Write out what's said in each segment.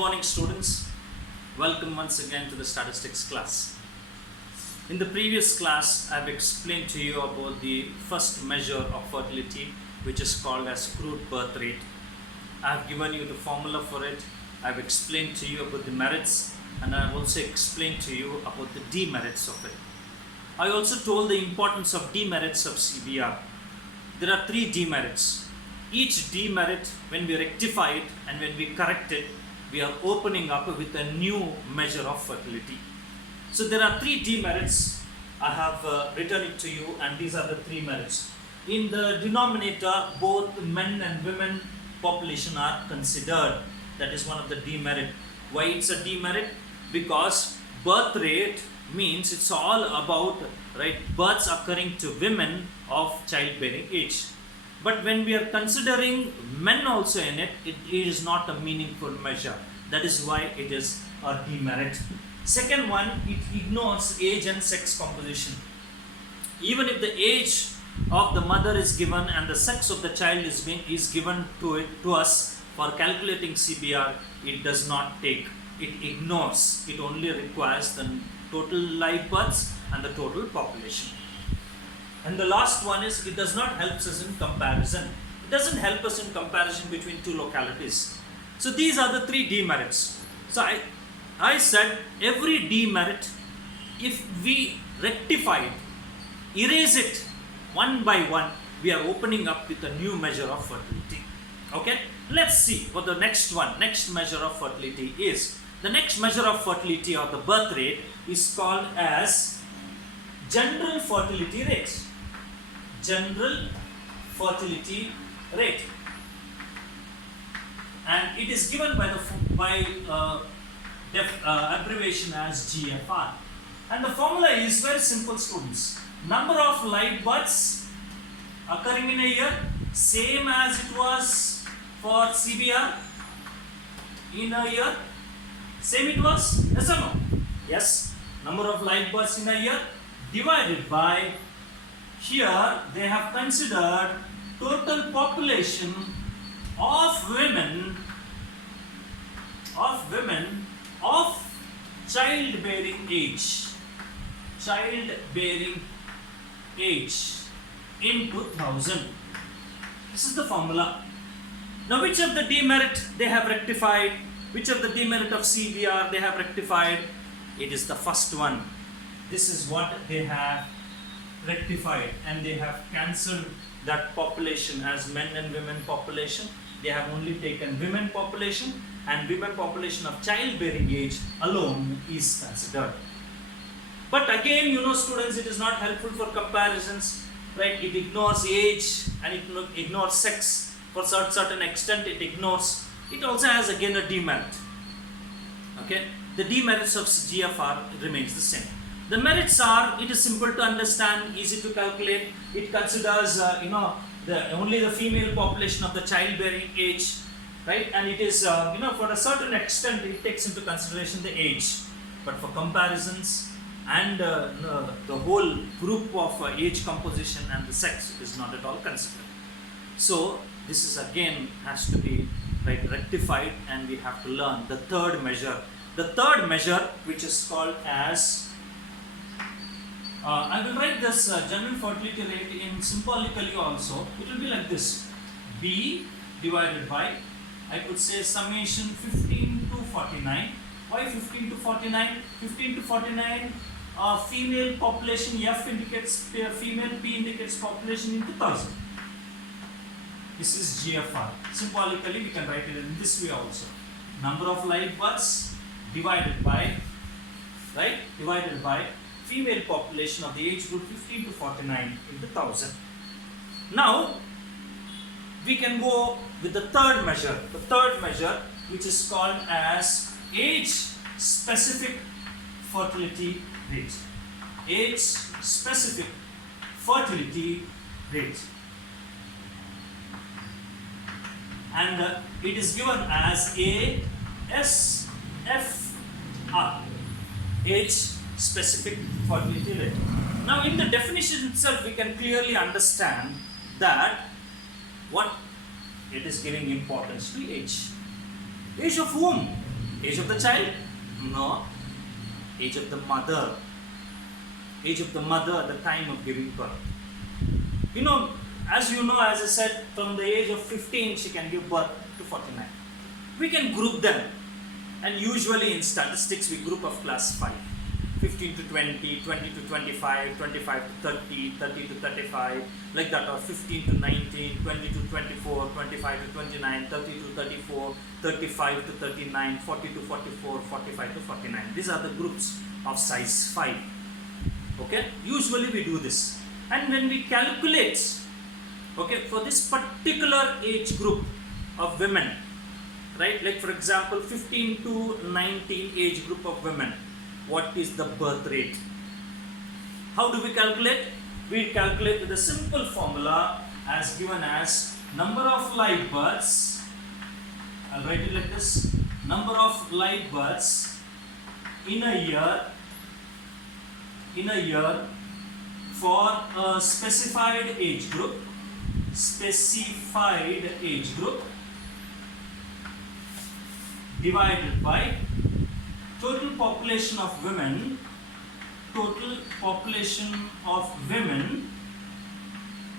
morning, students. Welcome once again to the statistics class. In the previous class, I have explained to you about the first measure of fertility, which is called as crude birth rate. I have given you the formula for it. I have explained to you about the merits, and I have also explained to you about the demerits of it. I also told the importance of demerits of CBR. There are three demerits. Each demerit, when we rectify it and when we correct it, we are opening up with a new measure of fertility. So there are three demerits. I have written it to you, and these are the three merits. In the denominator, both men and women population are considered. That is one of the demerit. Why it's a demerit? Because birth rate means it's all about births occurring to women of childbearing age. But when we are considering men also in it, it is not a meaningful measure. That is why it is a demerit. Second one, it ignores age and sex composition. Even if the age of the mother is given and the sex of the child is given to us for calculating CBR, it does not take. It ignores. It only requires the total live births and the total population. And the last one is, it does not help us in comparison. It doesn't help us in comparison between two localities. So these are the three demerits. So I said every demerit, if we rectify it, erase it one by one, we are opening up with a new measure of fertility. Okay, let's see what the next measure of fertility is. The next measure of fertility, or the birth rate, is called as general fertility rate. General fertility rate, and it is given by abbreviation as GFR. And the formula is very simple, students. Number of live births occurring in a year, same as it was for CBR in a year. Same it was? Yes or no? Yes. Number of live births in a year divided by, here they have considered total population of women of childbearing age in 2000. This is the formula. Now, which of the demerit they have rectified? Which of the demerit of CBR they have rectified? It is the first one. This is what they have rectified, and they have cancelled that population as men and women population. They have only taken women population, and women population of childbearing age alone is considered. But again, students, it is not helpful for comparisons, right? It ignores age and it ignores sex. For certain extent it ignores. It also has again a demerit. Okay, the demerits of GFR remains the same. The merits are, it is simple to understand, easy to calculate. It considers only the female population of the childbearing age, right? And it is for a certain extent it takes into consideration the age, but for comparisons and the whole group of age composition and the sex, it is not at all considered. So this is again has to be rectified, and we have to learn the third measure. The third measure, which is called as I will write this general fertility rate in symbolically also. It will be like this: B divided by, I could say, summation 15 to 49. Why 15 to 49? 15 to 49, female population, F indicates female, P indicates population in 2000. This is GFR. Symbolically, we can write it in this way also. Number of live births divided by female population of the age group 15 to 49 into 1000. Now, we can go with the third measure. The third measure, which is called as age-specific fertility rate. Age-specific fertility rate. And it is given as ASFR. Age-specific fertility rate. Now, in the definition itself, we can clearly understand that what it is giving importance to age. Age of whom? Age of the child? No. Age of the mother. Age of the mother at the time of giving birth. You know, as I said, from the age of 15 she can give birth to 49. We can group them, and usually in statistics we group of class 5. 15 to 20, 20 to 25, 25 to 30, 30 to 35, like that, or 15 to 19, 20 to 24, 25 to 29, 30 to 34, 35 to 39, 40 to 44, 45 to 49. These are the groups of size 5. Okay, usually we do this. And when we calculate, okay, for this particular age group of women, right, like for example 15 to 19 age group of women, what is the birth rate? How do we calculate? We calculate with a simple formula as given as number of live births. I'll write it like this: number of live births in a year for a specified age group, divided by total population of women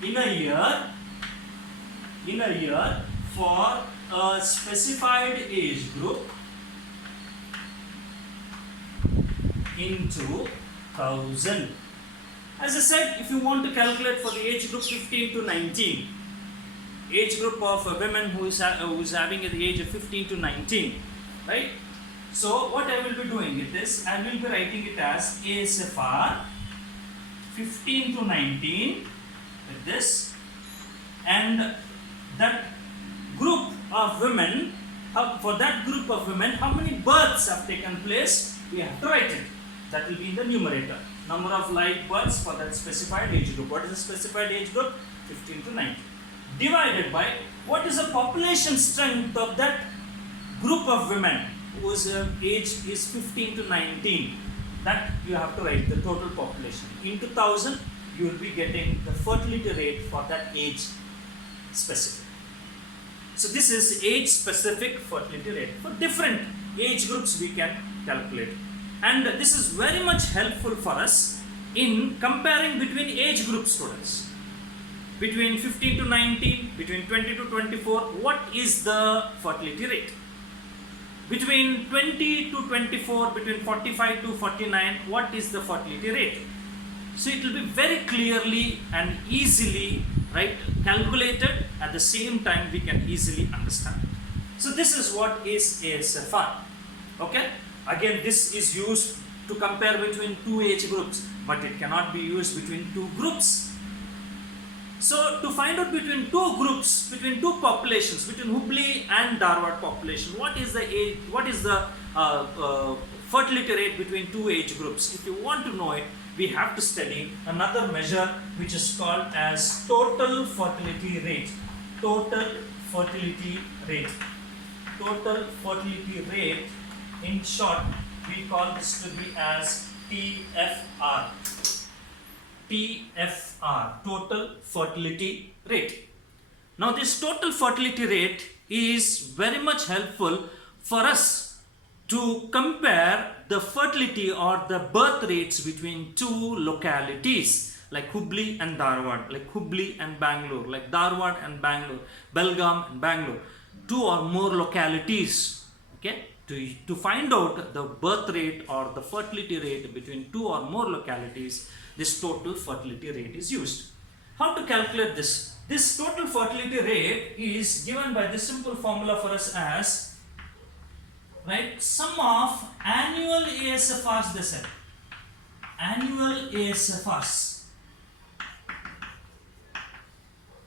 in a year for a specified age group into 1000. As I said, if you want to calculate for the age group 15 to 19, age group of women who is having at the age of 15 to 19, right? So what I will be doing it is, I will be writing it as ASFR 15 to 19 like this, and that group of women, for that group of women, how many births have taken place, we have to write it. That will be in the numerator. Number of live births for that specified age group. What is the specified age group? 15 to 19. Divided by what is the population strength of that group of women whose age is 15 to 19. That you have to write the total population. Into 1000, you will be getting the fertility rate for that age specific. So this is age specific fertility rate. For different age groups we can calculate. And this is very much helpful for us in comparing between age group students. Between 15 to 19, between 20 to 24, what is the fertility rate? Between 20 to 24, between 45 to 49, what is the fertility rate? So it will be very clearly and easily, right, calculated. At the same time, we can easily understand. So this is what is ASFR. Okay. Again, this is used to compare between two age groups, but it cannot be used between two groups. So to find out between two groups, between two populations, between Hubli and Dharwad population, what is the age, what is the fertility rate between two age groups? If you want to know it, we have to study another measure which is called as total fertility rate. Total fertility rate. Total fertility rate. In short, we call this to be as TFR. TFR, total fertility rate. Now this total fertility rate is very much helpful for us to compare the fertility or the birth rates between two localities like Hubli and Dharwad, like Hubli and Bangalore, like Dharwad and Bangalore, Belgaum and Bangalore, two or more localities, okay? To find out the birth rate or the fertility rate between two or more localities, this total fertility rate is used. How to calculate this? This total fertility rate is given by this simple formula for us as, right, sum of annual ASFRs, they said. Annual ASFRs.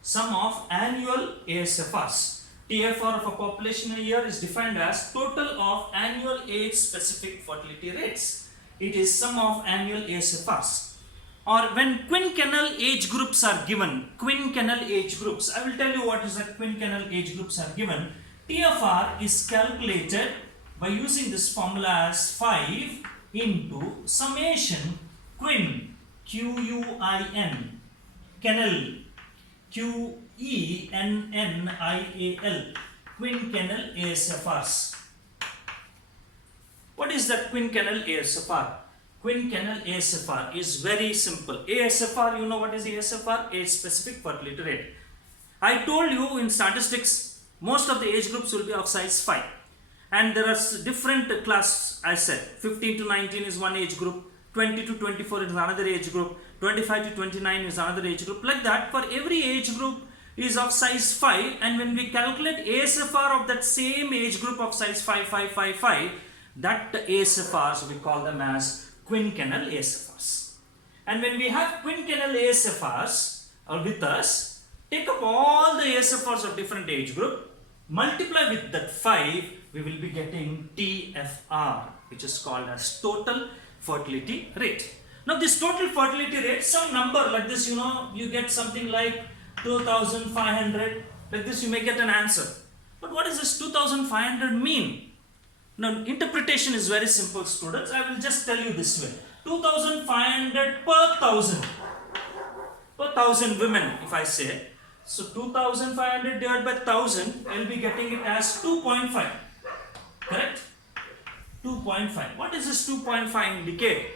Sum of annual ASFRs. TFR of a population a year is defined as total of annual age specific fertility rates. It is sum of annual ASFRs. Or when quinquennial age groups are given, quinquennial age groups, I will tell you what is the quinquennial age groups are given. TFR is calculated by using this formula as 5 into summation quin, Q-U-I-N, kennel, Quennial, quinquennial ASFRs. What is that quinquennial ASFR? Quinquennial ASFR is very simple. ASFR, you know what is ASFR? Age specific fertility rate. I told you in statistics, most of the age groups will be of size 5. And there are different class, I said. 15 to 19 is one age group, 20 to 24 is another age group, 25 to 29 is another age group. Like that, for every age group is of size 5, and when we calculate ASFR of that same age group of size 5, 5, 5, 5, that ASFRs, we call them as quinquennial ASFRs. And when we have quinquennial ASFRs with us, take up all the ASFRs of different age group, multiply with that 5, we will be getting TFR, which is called as total fertility rate. Now this total fertility rate, some number like this, you know, you get something like 2500, like this you may get an answer. But what does this 2500 mean? Now interpretation is very simple, students. I will just tell you this way. 2500 per thousand women, if I say. So 2500 divided by 1000, I will be getting it as 2.5. Correct? 2.5. What does this 2.5 indicate?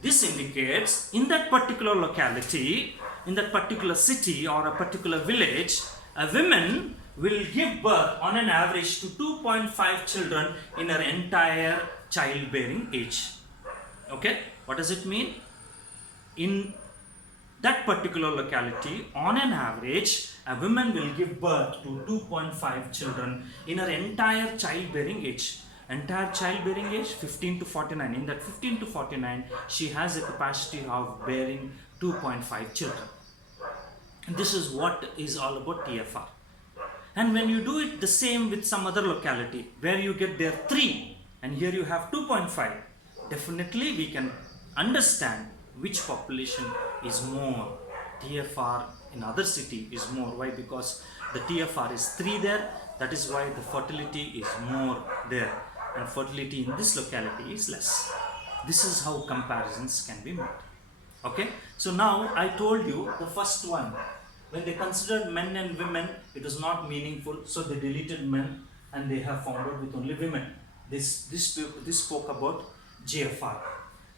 This indicates in that particular locality, in that particular city or a particular village, a woman will give birth on an average to 2.5 children in her entire childbearing age. Okay? What does it mean? In that particular locality, on an average, a woman will give birth to 2.5 children in her entire childbearing age. Entire childbearing age 15 to 49. In that 15 to 49, she has a capacity of bearing 2.5 children. And this is what is all about TFR. And when you do it the same with some other locality where you get there 3 and here you have 2.5, definitely we can understand which population is more. TFR in other city is more. Why? Because the TFR is 3 there. That is why the fertility is more there. And fertility in this locality is less. This is how comparisons can be made. Okay. So now I told you the first one. When they considered men and women, it was not meaningful. So they deleted men and they have found out with only women. This spoke about GFR.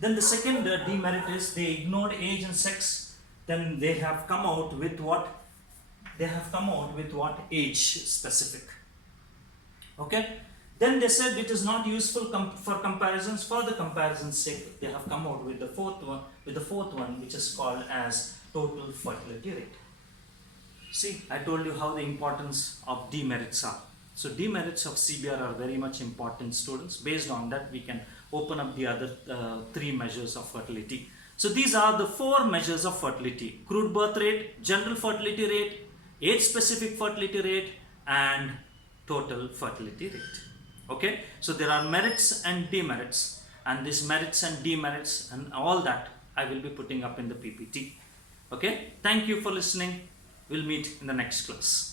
Then the second demerit is they ignored age and sex. Then they have come out with what? They have come out with what? Age specific. Okay. Then they said it is not useful for comparisons. For the comparison's sake, they have come out with the fourth one, which is called as total fertility rate. See, I told you how the importance of demerits are. So demerits of CBR are very much important, students. Based on that, we can open up the other 3 measures of fertility. So these are the 4 measures of fertility: crude birth rate, general fertility rate, age-specific fertility rate, and total fertility rate. Okay, so there are merits and demerits, and these merits and demerits and all that I will be putting up in the PPT. Okay, thank you for listening. We'll meet in the next class.